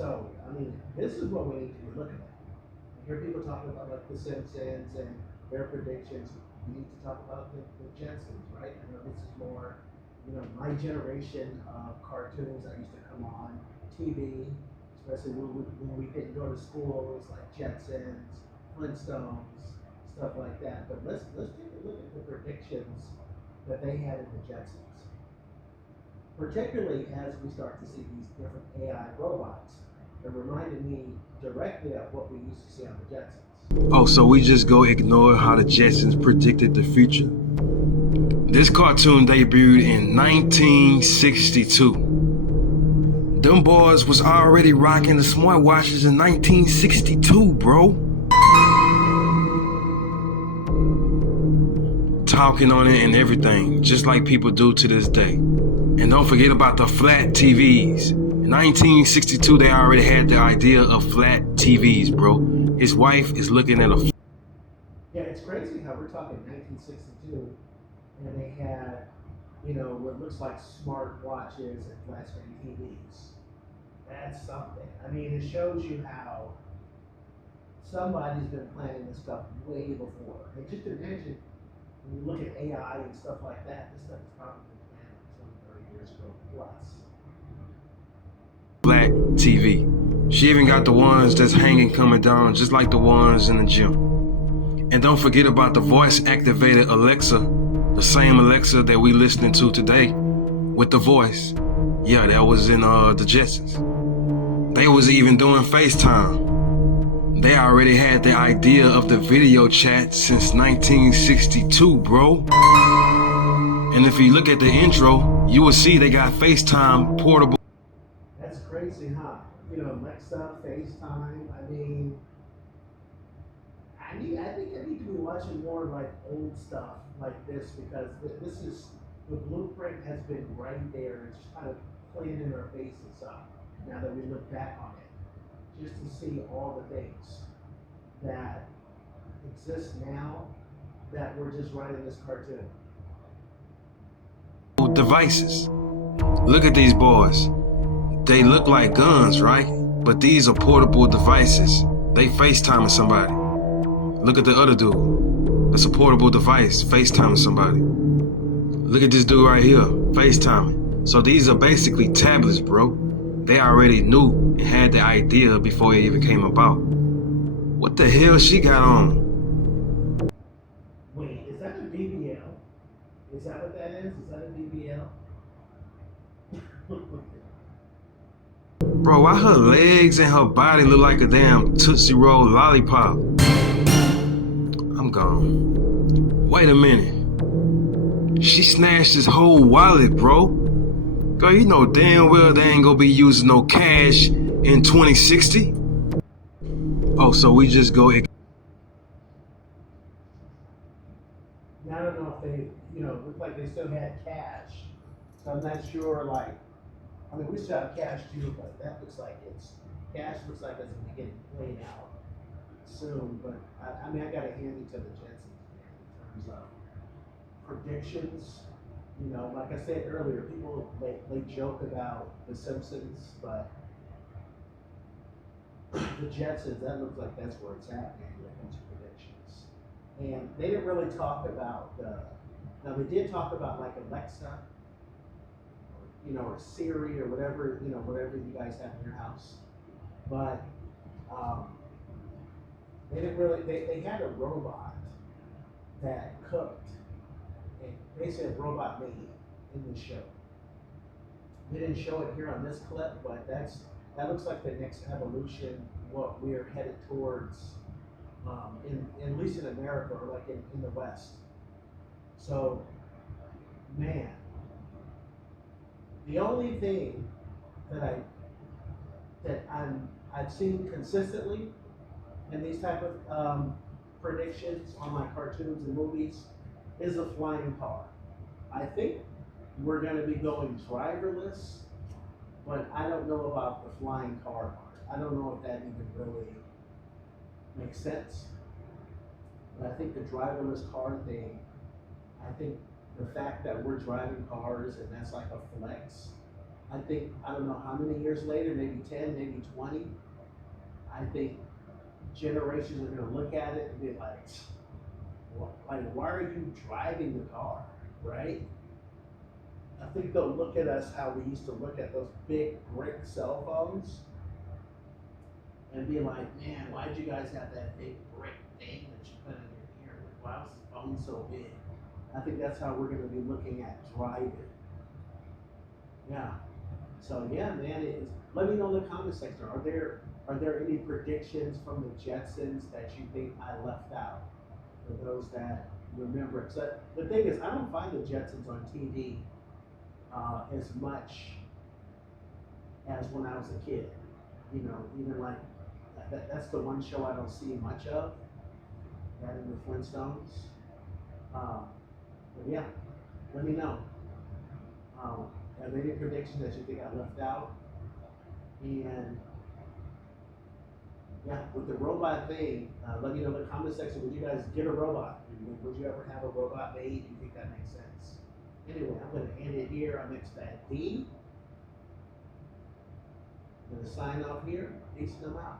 So, I mean, this is what we need to be looking at. You hear people talking about like the Simpsons and their predictions. We need to talk about the Jetsons, right? I know this is more, my generation of cartoons that used to come on TV, especially when we didn't go to school. It was like Jetsons, Flintstones, stuff like that. But let's take a look at the predictions that they had in the Jetsons, particularly as we start to see these different AI robots. It reminded me directly of what we used to see on the Jetsons. Oh, so we just go ignore how the Jetsons predicted the future? This cartoon debuted in 1962. Them boys was already rocking the smartwatches in 1962, bro. Talking on it and everything, just like people do to this day. And don't forget about the flat TVs. In 1962, they already had the idea of flat TVs, bro. His wife is looking at a... Yeah, it's crazy how we're talking 1962, and they had, what looks like smart watches and flat screen TVs. That's something. I mean, it shows you how somebody's been planning this stuff way before. And just imagine when you look at AI and stuff like that, this stuff is probably been planned 20, 30 years ago plus. flat TV. She even got the ones that's hanging coming down, just like the ones in the gym. And don't forget about the voice-activated Alexa, the same Alexa that we listening to today with the voice. Yeah, that was in the Jetsons. They was even doing FaceTime. They already had the idea of the video chat since 1962, bro. And if you look at the intro, you will see they got FaceTime portable. That's crazy, huh? Alexa, FaceTime. I think I need to be watching more like old stuff like this because this is the blueprint has been right there. It's just kind of playing in our faces now that we look back on it, just to see all the things that exist now that were just right in this cartoon. Devices. Look at these boys. They look like guns, right? But these are portable devices. They FaceTiming somebody. Look at the other dude. That's a portable device, FaceTiming somebody. Look at this dude right here, FaceTiming. So these are basically tablets, bro. They already knew and had the idea before it even came about. What the hell she got on? Wait, is that a BBL? Is that what that is? Is that a BBL? Bro, why her legs and her body look like a damn Tootsie Roll lollipop? I'm gone. Wait a minute. She snatched his whole wallet, bro. Girl, you know damn well they ain't gonna be using no cash in 2060. Oh, so we just go... I don't know if they, look like they still had cash. So I'm not sure, we still have cash too, but that looks like cash looks like it's going to get played out soon. But I got to hand it to the Jetsons in terms of predictions. Like I said earlier, people they joke about the Simpsons, but the Jetsons, that looks like that's where it's happening when it comes to predictions. And they didn't really talk about now they did talk about like Alexa, or Siri or whatever you guys have in your house. But they didn't really. They had a robot that cooked, and they said robot maid in the show. They didn't show it here on this clip, but that looks like the next evolution. What we're headed towards, at least in America or like in the West. So, man, the only thing I've seen consistently in these type of predictions on my cartoons and movies is a flying car. I think we're going to be going driverless, but I don't know about the flying car part. I don't know if that even really makes sense. But I think the driverless car thing, I think the fact that we're driving cars and that's like a flex, I think, I don't know how many years later, maybe 10, maybe 20, I think generations are gonna look at it and be like, why are you driving the car, right? I think they'll look at us how we used to look at those big brick cell phones and be like, man, why'd you guys have that big brick thing that you put in your ear? Like, why was the phone so big? I think that's how we're gonna be looking at driving. Yeah. So yeah, man, let me know in the comment section. Are there any predictions from the Jetsons that you think I left out? For those that remember it. So the thing is, I don't find the Jetsons on TV as much as when I was a kid. You know, even like that's the one show I don't see much of. That and the Flintstones. But yeah, let me know. Are there any predictions that you think I left out? And yeah, with the robot thing, let me know in the comment section. Would you guys get a robot? Would you ever have a robot made? Do you think that makes sense? Anyway, I'm going to end it here. I'm Expat D. I'm going to sign off here. Peace and I'm out.